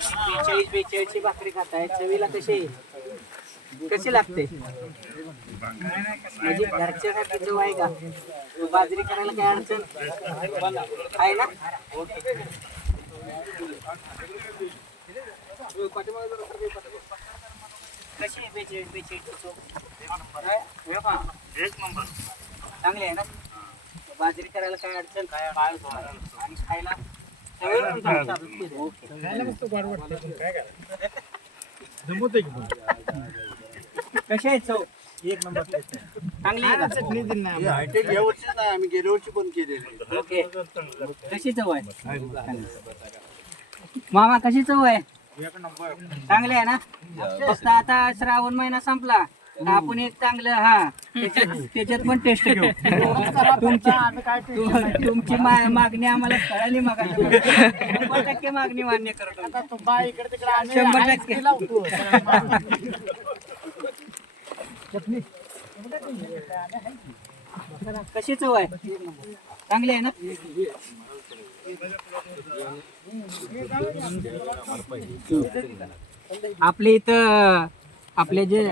42 ची भाकरी खाताय, चवीला कशी लागते? म्हणजे घरच्यासाठी चव आहे का? बाजरी करायला काय अडचण आहे ना? कशी आहे 42 ची चव? चांगली आहे ना? बाजरी करायला काय अडचण काय आणि खायला कशी आहे चव? एक नंबर चांगली आहे का? हायटेक या वर्षी नाही, आम्ही गेल्या वर्षी पण केलेली. ओके. कशी चव आहे? मामा कशी चव आहे? चांगली आहे ना? फक्त आता श्रावण महिना संपला तर आपण एक चांगलं त्याच्यात पण टेस्ट घेऊ. तुमची मागणी आम्हाला कळाली मग 100% मागणी मान्य करतो. 100%. कशी चव आहे? चांगली आहे ना? आपल्या इथं आपले जे